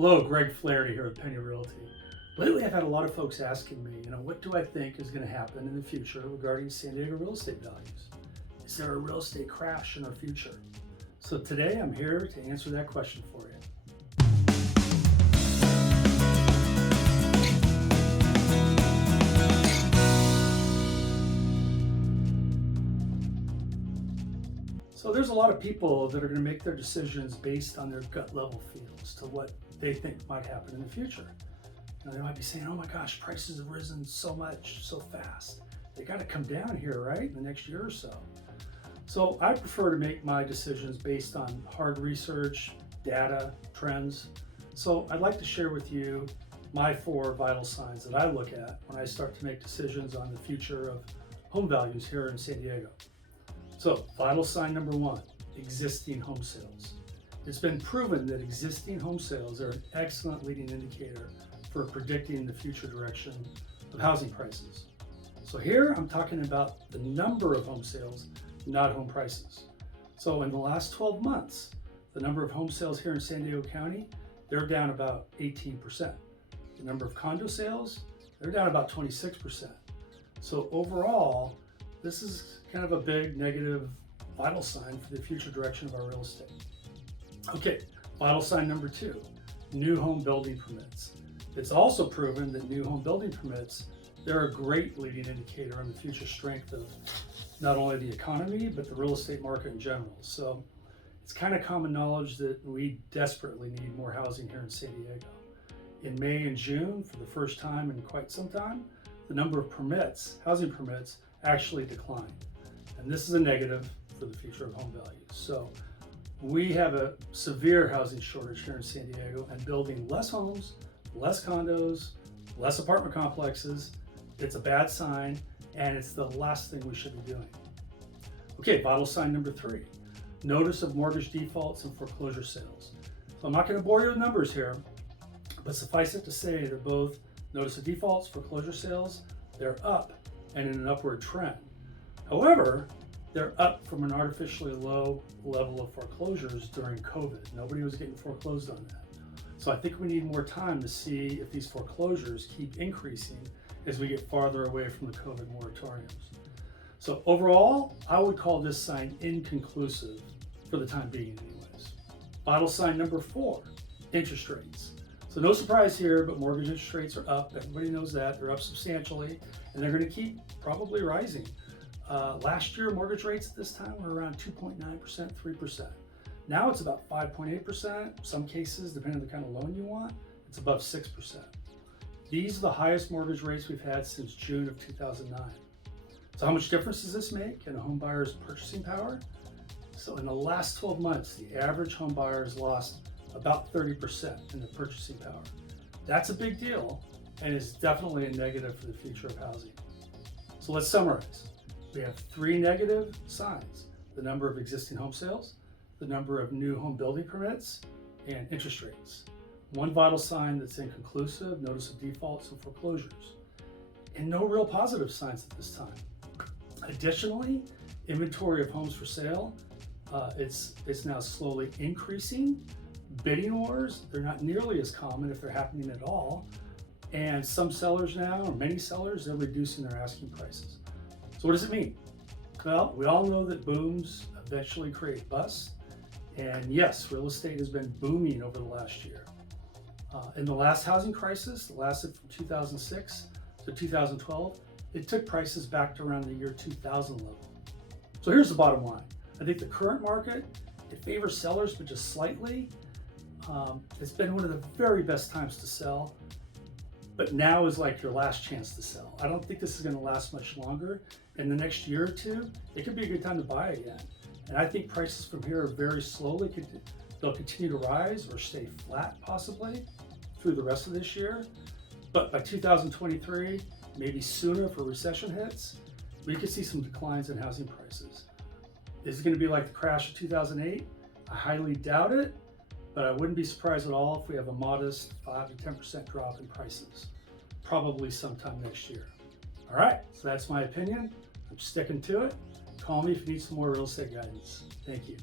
Hello, Greg Flaherty here with Penny Realty. Lately, I've had a lot of folks asking me, what do I think is going to happen in the future regarding San Diego real estate values? Is there a real estate crash in our future? So today, I'm here to answer that question for you. So there's a lot of people that are going to make their decisions based on their gut level feels to what they think might happen in the future. They might be saying, oh my gosh, prices have risen so much, so fast. They got to come down here, right, in the next year or so. So I prefer to make my decisions based on hard research, data, trends. So I'd like to share with you my 4 vital signs that I look at when I start to make decisions on the future of home values here in San Diego. So vital sign number 1, existing home sales. It's been proven that existing home sales are an excellent leading indicator for predicting the future direction of housing prices. So here I'm talking about the number of home sales, not home prices. So in the last 12 months, the number of home sales here in San Diego County, they're down about 18%. The number of condo sales, they're down about 26%. So overall, this is kind of a big negative vital sign for the future direction of our real estate. Okay, vital sign number 2, new home building permits. It's also proven that new home building permits, they're a great leading indicator on the future strength of not only the economy, but the real estate market in general. So it's kind of common knowledge that we desperately need more housing here in San Diego. In May and June, for the first time in quite some time, the number of permits, housing permits, actually declined. And this is a negative for the future of home values. So we have a severe housing shortage here in San Diego, and building less homes, less condos, less apartment complexes, it's a bad sign, and it's the last thing we should be doing. Okay, vital sign number 3, notice of mortgage defaults and foreclosure sales. So I'm not going to bore you with numbers here, but suffice it to say that both notice of defaults, foreclosure sales, they're up and in an upward trend. However, they're up from an artificially low level of foreclosures during COVID. Nobody was getting foreclosed on that. So I think we need more time to see if these foreclosures keep increasing as we get farther away from the COVID moratoriums. So overall, I would call this sign inconclusive for the time being anyways. Vital sign number 4, interest rates. So no surprise here, but mortgage interest rates are up. Everybody knows that. They're up substantially, and they're going to keep probably rising. Last year, mortgage rates at this time were around 2.9%, 3%. Now it's about 5.8%. Some cases, depending on the kind of loan you want, it's above 6%. These are the highest mortgage rates we've had since June of 2009. So how much difference does this make in a home buyer's purchasing power? So in the last 12 months, the average home buyer has lost about 30% in their purchasing power. That's a big deal, and is definitely a negative for the future of housing. So let's summarize. We have 3 negative signs: the number of existing home sales, the number of new home building permits, and interest rates. 1 vital sign that's inconclusive, notice of defaults and foreclosures. And no real positive signs at this time. Additionally, inventory of homes for sale, it's now slowly increasing. Bidding wars, they're not nearly as common if they're happening at all. And some sellers now, or many sellers, they're reducing their asking prices. So what does it mean? Well, we all know that booms eventually create busts. And yes, real estate has been booming over the last year. In the last housing crisis, that lasted from 2006 to 2012, it took prices back to around the year 2000 level. So here's the bottom line. I think the current market, it favors sellers, but just slightly. It's been one of the very best times to sell, but now is like your last chance to sell. I don't think this is going to last much longer. In the next year or two, it could be a good time to buy again. And I think prices from here are very slowly, they'll continue to rise or stay flat possibly through the rest of this year. But by 2023, maybe sooner if a recession hits, we could see some declines in housing prices. Is it going to be like the crash of 2008? I highly doubt it, but I wouldn't be surprised at all if we have a modest 5 to 10% drop in prices, probably sometime next year. All right, so that's my opinion. I'm sticking to it. Call me if you need some more real estate guidance. Thank you.